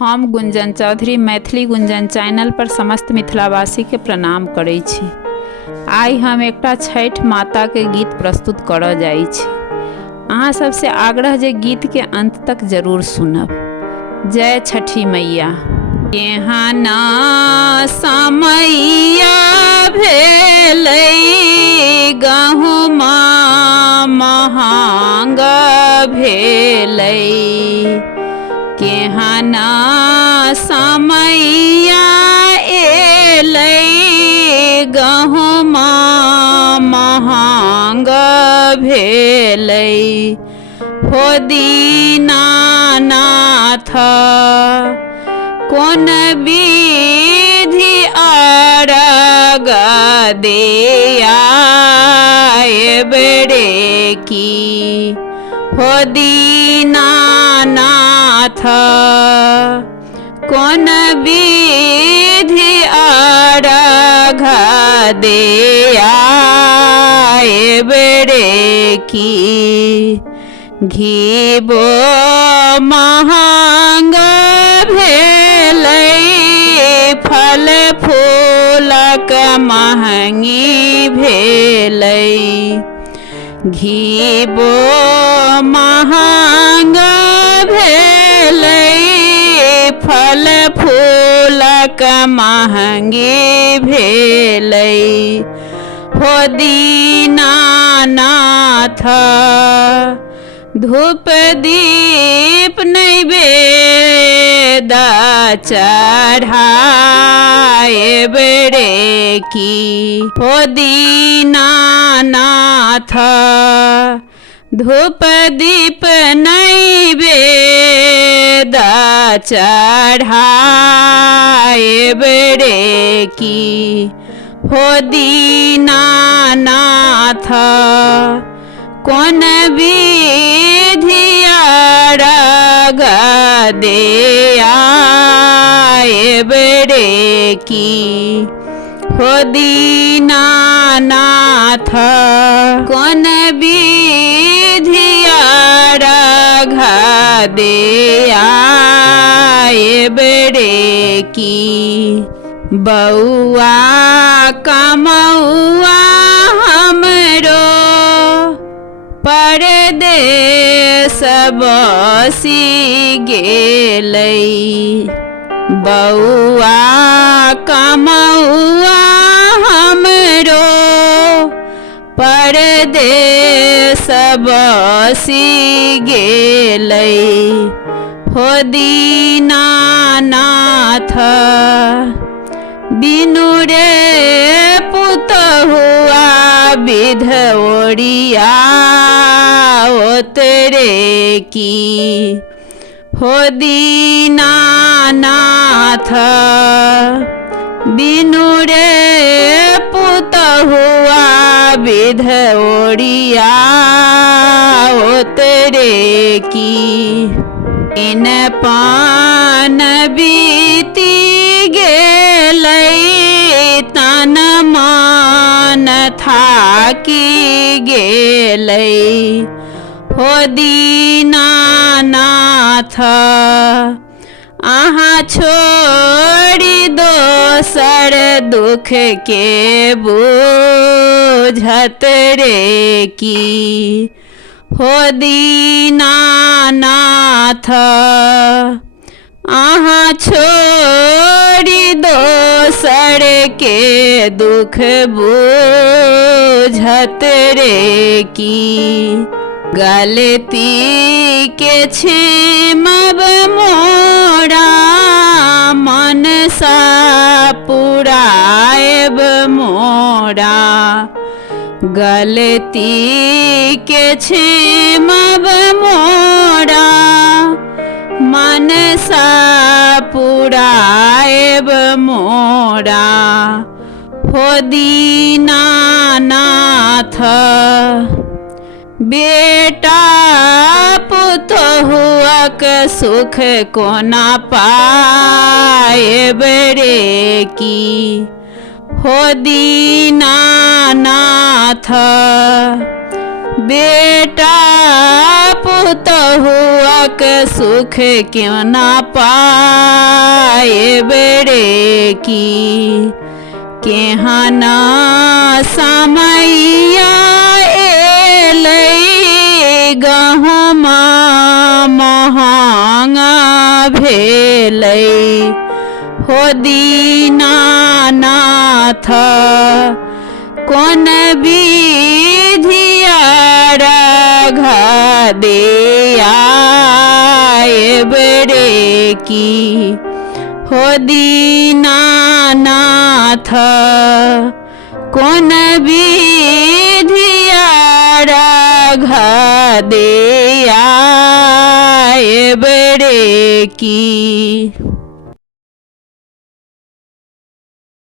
हम गुंजन चौधरी मैथिली गुंजन चैनल पर समस्त मिथिलावासी के प्रणाम करै छी। आइ हम एकटा छठ माता के गीत प्रस्तुत करऽ जाइ छी। अहाँ सबसे आग्रह जे गीत के अंत तक जरूर सुनब। जय छठी मैया। केहना समैया भेलै गहुमा महंग भेलै, केहना समैया एलै गहुमा महंग भेलै। हो दीनानाथ कोन विधि अरग दिया बेड़े की। हो दीनानाथ कोन विधि अरग दिया बेड़े की। घीबो महंग भेलै फल फूलक महंगी भेलै। घीबो महंग भेलै फल फूलक महंगी भेलै। हो दीनानाथ धूप दीप नैवेद्य चढ़ाए बेड़े की। हो दीनानाथ धूप दीप नैवेद्य चढ़ाए बेड़े की। हो दीनानाथ कोन विधि अरग दिया बेड़े की। हो दीनानाथ कोन विधि अरग दिया बेड़े की। बउआ कमौआ हमरो परदेस बसी गेलै। बउआ कमौआ हमरो परदेस बसी गेलै। हो दीनानाथ बिनु रे पुतहुआ विधवरिया ओतरे की। हो दीनानाथ बिनु रे पुतहुआ विधवरिया ओतरे की। इन पान बीती गेलै तन मन थाकी गेलै। हो दीनानाथ अहाँ छोड़ी दोसर दुख के बुझत रे की। हो दीनानाथ अहाँ छोड़ी दोसर के दुख बुझत रे की। गलती के क्षमब मोरा मन सा पुराएब मोरा। गलती के क्षमब मोरा मन सा पुराएब मोरा। हो दीनानाथ बेटा पुतहुअक सुख कोना पाएब रे की। हो दीनानाथ बेटा पुतहुआ के सुख क्यों ना पाए बेड़े की, केहना समैया एलै गहमा महंगा भेलै, हो दीनानाथ कोन विधिया राघा दे आए बेड़े की, हो दीनानाथ कोन विधिया राघा दे आए बेड़े की।